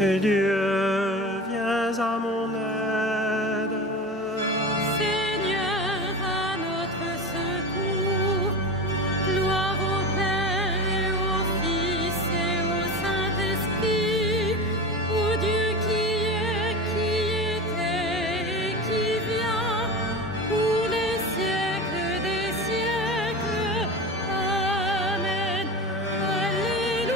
Et Dieu, viens à mon aide. Seigneur, à notre secours, gloire au Père et au Fils et au Saint-Esprit, au Dieu qui est, qui était et qui vient, pour les siècles des siècles. Amen. Alléluia.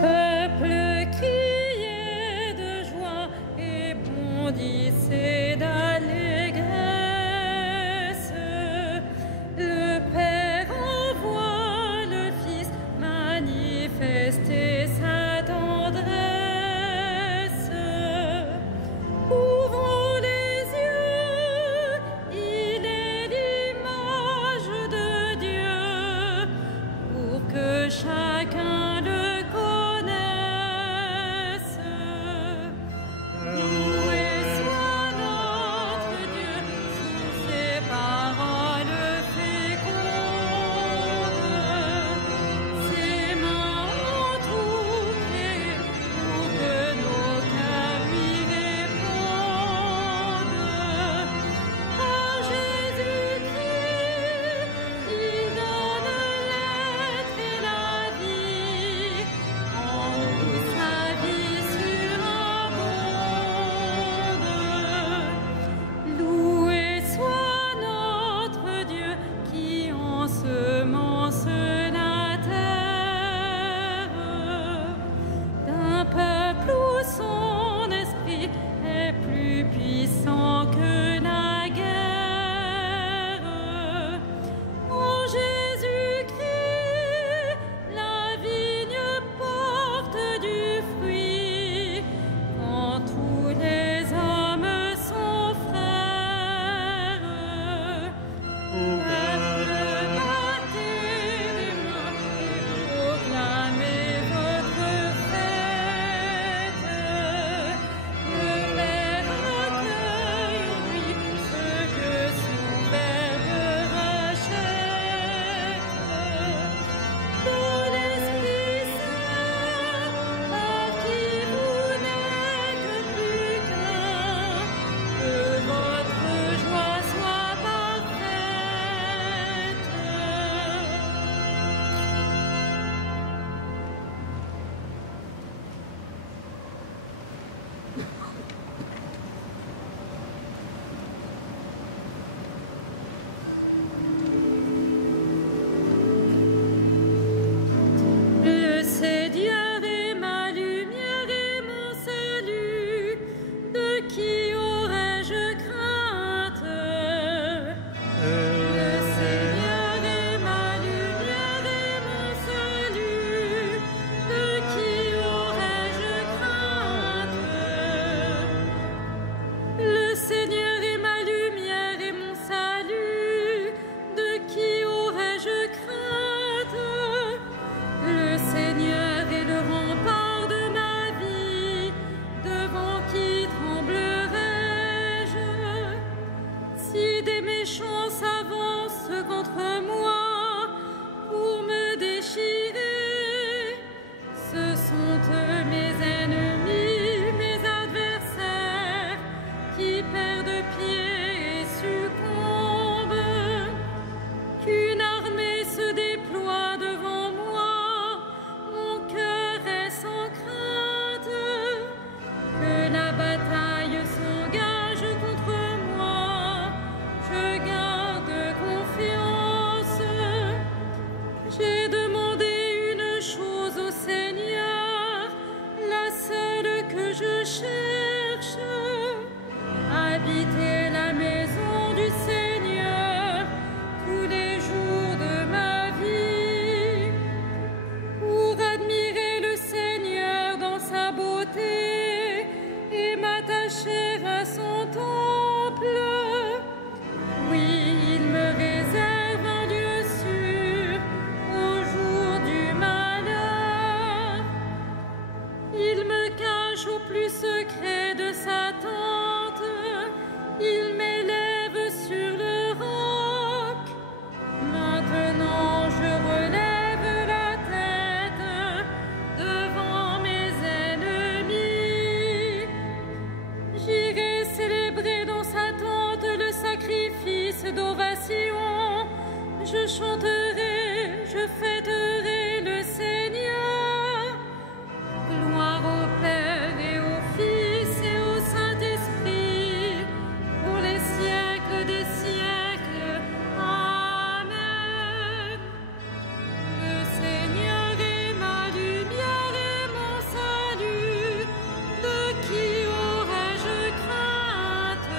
Peuple, criez de joie et bondissez d'allégresse. Le Père envoie le Fils manifester sa tendresse. Ouvrons les yeux, il est l'image de Dieu, pour que chacun le connaisse. Loué soit notre Dieu sous ses paroles fécondes, ses mains ont tout créé pour que nos cœurs lui répondent. À Jésus-Christ, il donne l'être et la vie, en nous sa vie surabonde. Loué soit notre Dieu qui ensemence la terre, d'un peuple où son esprit est plus puissant que la guerre. En Jésus-Christ, la vigne porte du fruit, quand tous les hommes sont frères. Peuple, battez les mains et proclamez votre fête. Le Père accueille en lui ceux que son Verbe rachète. Dans l'Esprit Saint, par qui vous n'êtes plus qu'un, que votre joie soit parfaite. Le Seigneur est ma lumière et mon salut, de qui aurais-je crainte? Le Seigneur est ma lumière et mon salut, de qui aurais-je crainte? Le Seigneur est ma lumière et mon salut, de qui aurais-je crainte? Le Seigneur est le rempart de ma vie, devant qui tremblerai-je? Si des méchants s'avancent contre moi pour me déchirer, ce sont eux mes ennemis, mes adversaires, qui perdent pied et succombent. Qu'une armée se déploie devant moi, mon cœur est sans crainte. Que la bataille s'engage contre moi, je garde confiance. J'ai demandé une chose au Seigneur, la seule que je cherche, habiter la d'ovation. Je chanterai, je fêterai le Seigneur. Gloire au Père et au Fils et au Saint-Esprit, pour les siècles des siècles. Amen. Le Seigneur est ma lumière et mon salut. De qui aurais-je crainte?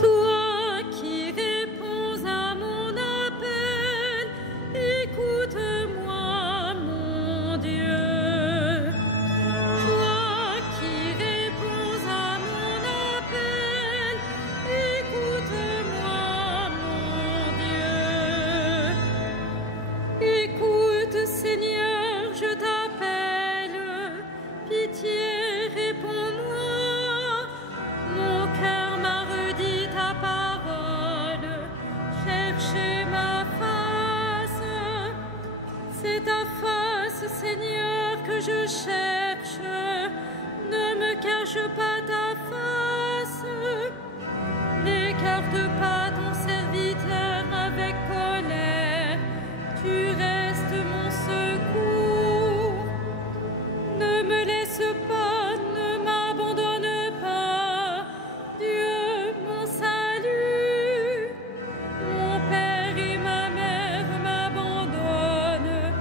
Toi qui réponds à mon appel, écoute-moi, mon Dieu. Toi qui réponds à mon appel, écoute-moi, mon Dieu. Écoute, Seigneur, je t'appelle, pitié, réponds-moi. Mon cœur m'a redit ta parole, cherchez ma face. C'est ta face, Seigneur, que je cherche. Ne me cache pas ta face. N'écarte pas ton serviteur avec colère. Tu restes mon secours. Ne me laisse pas, ne m'abandonne pas. Dieu, mon salut. Mon père et ma mère m'abandonnent.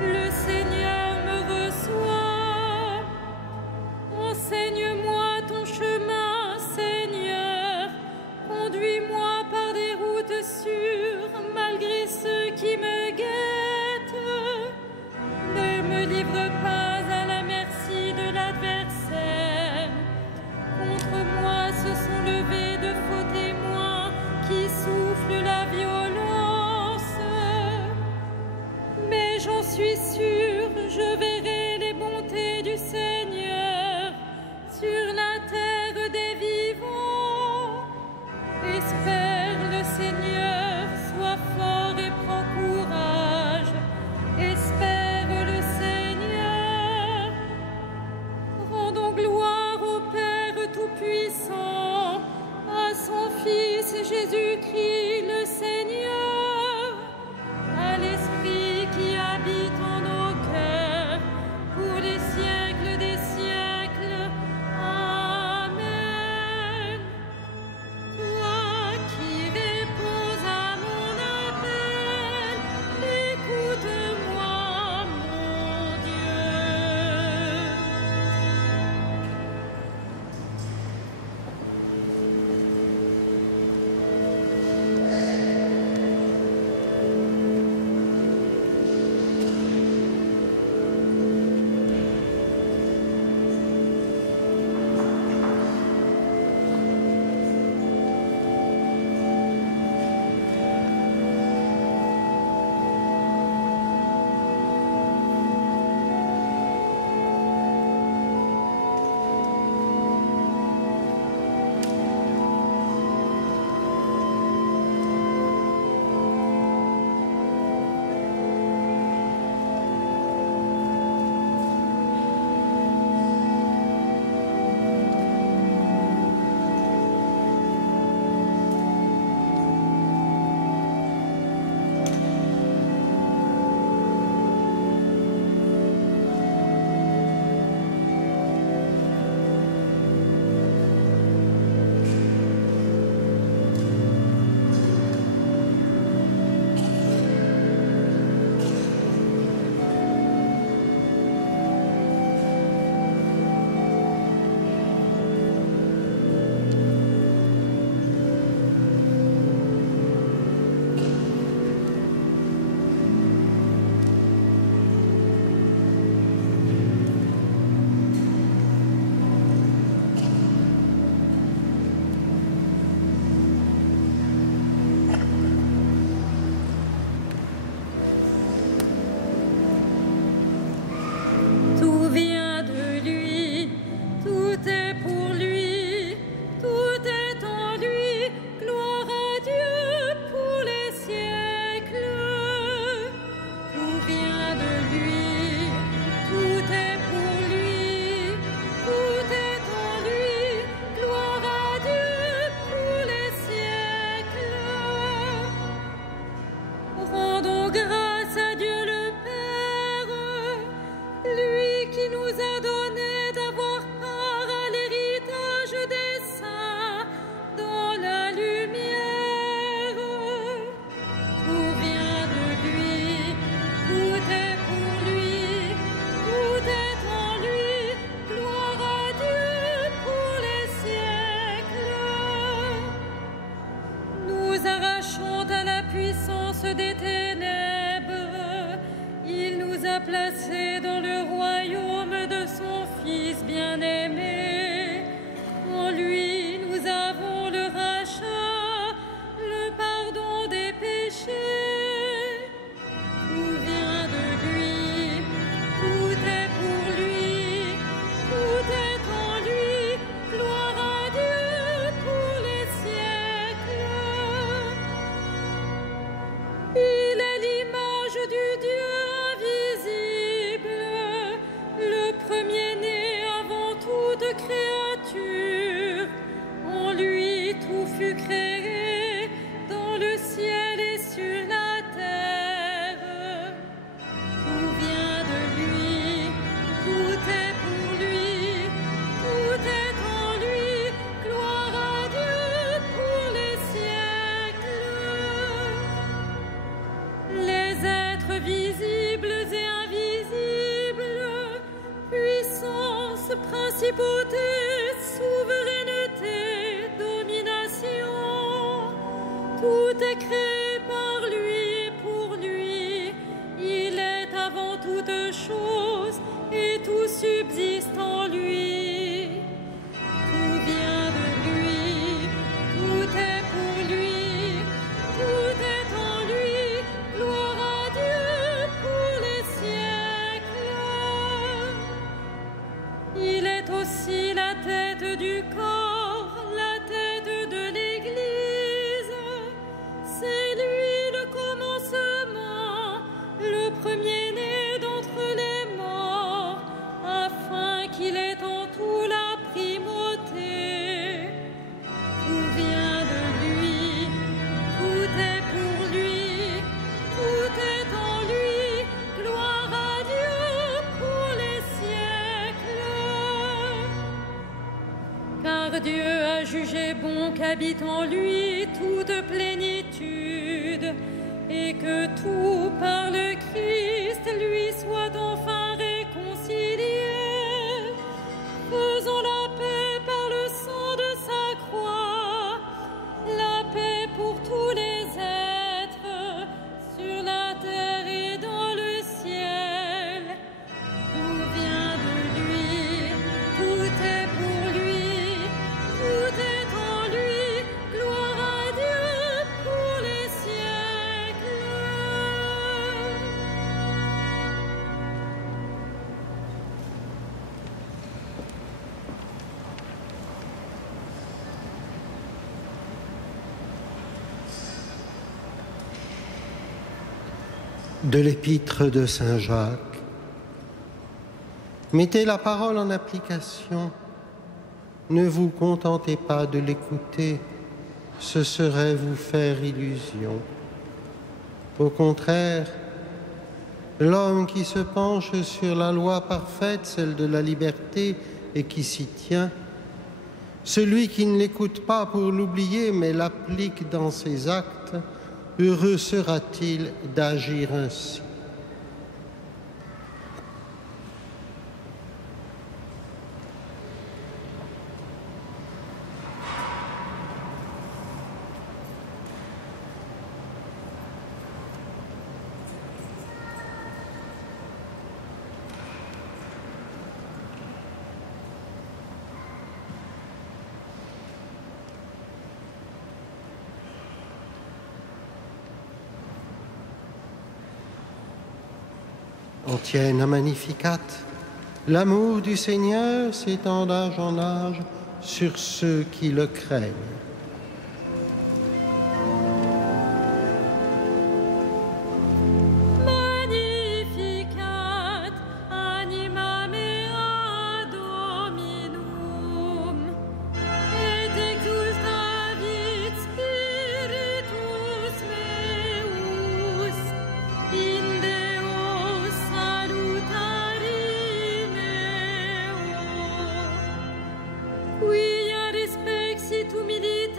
Le Seigneur me reçoit. Enseigne-moi ton chemin, Seigneur. Conduis-moi par des routes sûres, malgré ceux qui me guettent. Ne me livre pas à la merci de l'adversaire. Contre moi se sont levés de faux témoins qui soufflent la violence. Mais j'en suis sûre, je verrai les bontés du Seigneur sur la terre des vivants. Espère le Seigneur, sois fort et prends courage. Espère le Seigneur. Rendons gloire au Père Tout-Puissant, à son Fils Jésus-Christ le Seigneur, à l'Esprit qui habite en nos cœurs, pour les siècles des siècles. Amen. Toi qui réponds à mon appel, écoute-moi, mon Dieu. s'attachant à la puissance des ténèbres, il nous a placés dans le royaume de son Fils bien-aimé. En lui, nous avons le rachat, le pardon des péchés. Tout vient de lui, tout est pour lui, tout est en lui. Gloire à Dieu pour les siècles. Il est l'image du Dieu invisible, le premier-né avant toute créature. En lui tout fut créé, dans le ciel et sur la terre. Tout vient de lui, tout est pour lui, tout est en lui. Gloire à Dieu pour les siècles. Les êtres visibles et invisibles, puissance, principauté, souveraineté, domination, tout est créé par lui et pour lui. Il est avant toute chose et tout subsiste en lui. Tout vient de lui, tout est pour lui, tout est en lui. Gloire à Dieu pour les siècles. Il est aussi la tête du corps, la tête de l'Église. C'est lui le commencement, le premier-né d'entre les morts, afin qu'il ait en tout la primauté. Tout vient de lui, tout est pour lui, tout est en lui. Gloire à Dieu pour les siècles. Car Dieu a jugé bon qu'habite en lui toute plénitude, et que tout par le Christ lui soit enfin réconcilié, faisant la paix par le sang de sa croix, la paix pour tous les êtres, sur la terre et dans le ciel. Tout vient de lui, tout est pour lui, tout est en lui. Gloire à Dieu pour les siècles. De l'épître de Saint Jacques. Mettez la parole en application. Ne vous contentez pas de l'écouter, ce serait vous faire illusion. Au contraire, l'homme qui se penche sur la loi parfaite, celle de la liberté, et qui s'y tient, celui qui ne l'écoute pas pour l'oublier, mais l'applique dans ses actes, heureux sera-t-il d'agir ainsi. Antienne à Magnificat, l'amour du Seigneur s'étend d'âge en âge sur ceux qui le craignent. Magnificat, anima mea Dominum, et exustavit spiritus meus, in Deo salutari meo, quia respexit humiliter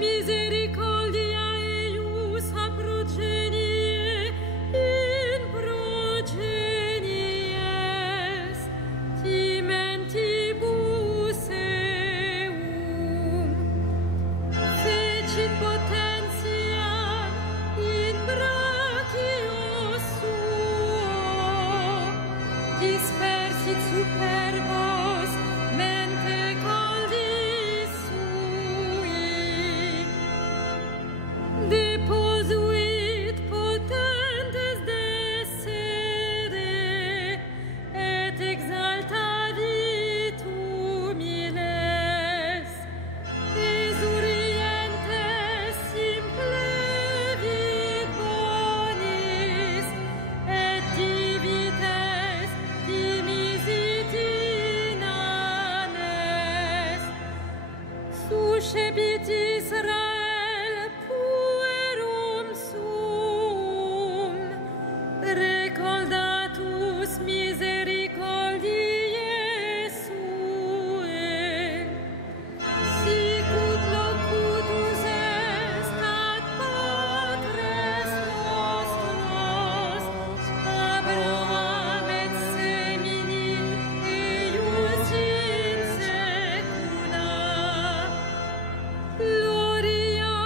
misericordia eius a progenie in progenies timentibus eum fecit potentiam in brachio suo dispersit superbos mente caldis sui deposuit potentes desere et exaltavit humiles esurientes simplevit bonis et divites dimisit inanes suscepit Israel puerum sum recordatus misericordiae suae sicut locutus est ad patres nostros Abraham et semini eius in saecula gloria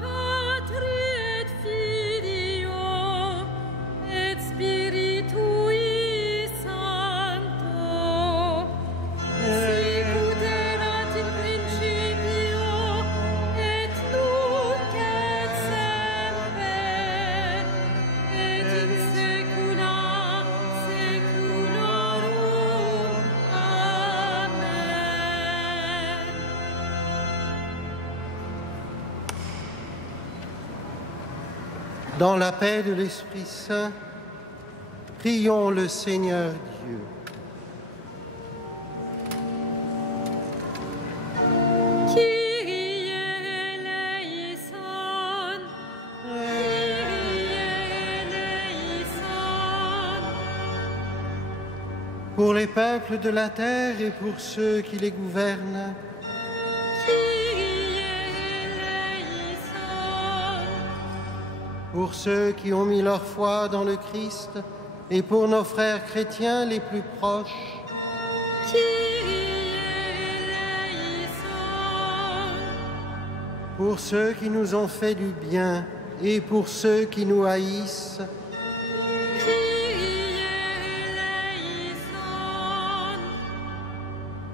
Patri et Filio et Spiritui Sancto sicut erat in principio et nunc et semper et in saecula saeculorum. Amen. Dans la paix de l'Esprit Saint, prions le Seigneur Dieu. Kyrie eleison, Kyrie eleison. Pour les peuples de la terre et pour ceux qui les gouvernent, Kyrie eleison, pour ceux qui ont mis leur foi dans le Christ et pour nos frères chrétiens les plus proches, Kyrie eleison, pour ceux qui nous ont fait du bien et pour ceux qui nous haïssent, Kyrie eleison,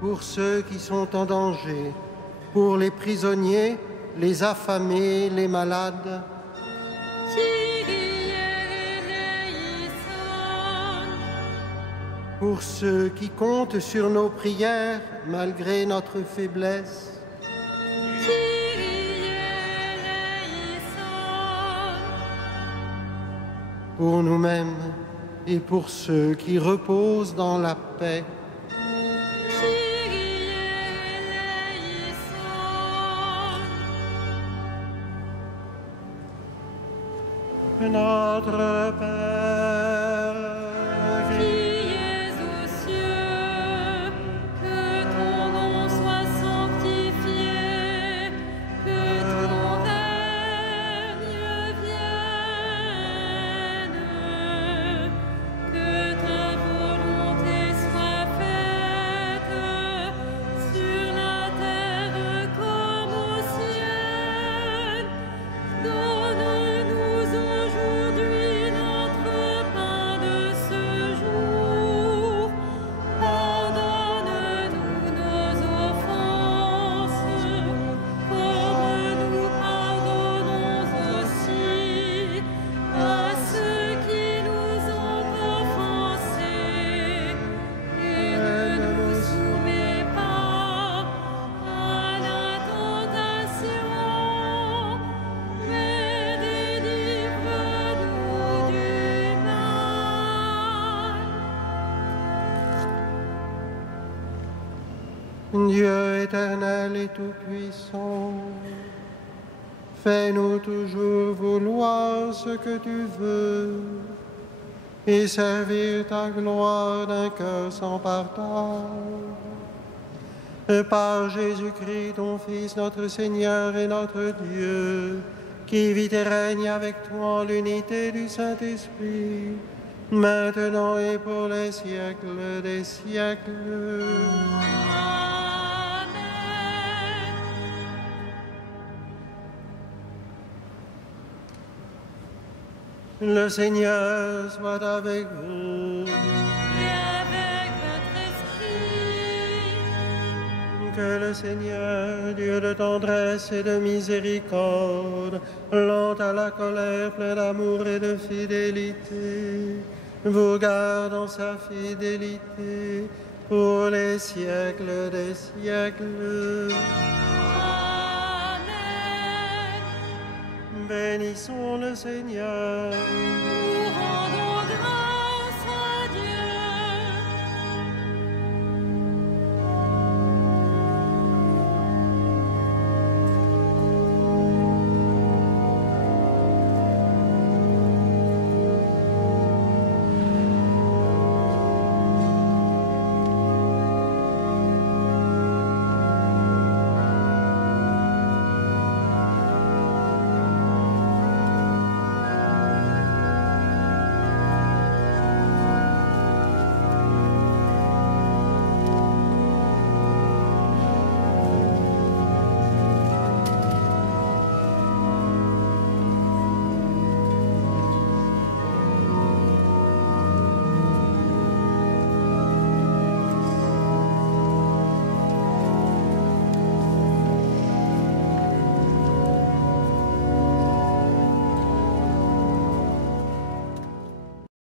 pour ceux qui sont en danger, pour les prisonniers, les affamés, les malades, Kyrie eleison, pour ceux qui comptent sur nos prières malgré notre faiblesse, Kyrie eleison, pour nous-mêmes et pour ceux qui reposent dans la paix. Kyrie eleison. Notre Père, Qui es aux cieux, que ton nom soit sanctifié, que ton règne vienne, que ta volonté soit faite sur la terre comme au ciel. Donne-nous aujourd'hui notre pain de ce jour. Pardonne-nous nos offenses, comme nous pardonnons aussi à ceux qui nous ont offensés. Et ne nous soumets pas à la tentation, mais délivre-nous du mal. Dieu éternel et tout-puissant, fais-nous toujours vouloir ce que tu veux et servir ta gloire d'un cœur sans partage. Par Jésus-Christ, ton Fils, notre Seigneur et notre Dieu, qui vit et règne avec toi en l'unité du Saint-Esprit, maintenant et pour les siècles des siècles. Le Seigneur soit avec vous. Et avec votre esprit. Que le Seigneur, Dieu de tendresse et de miséricorde, lent à la colère, plein d'amour et de fidélité, vous garde en sa fidélité pour les siècles des siècles. Amen. Bénissons le Seigneur.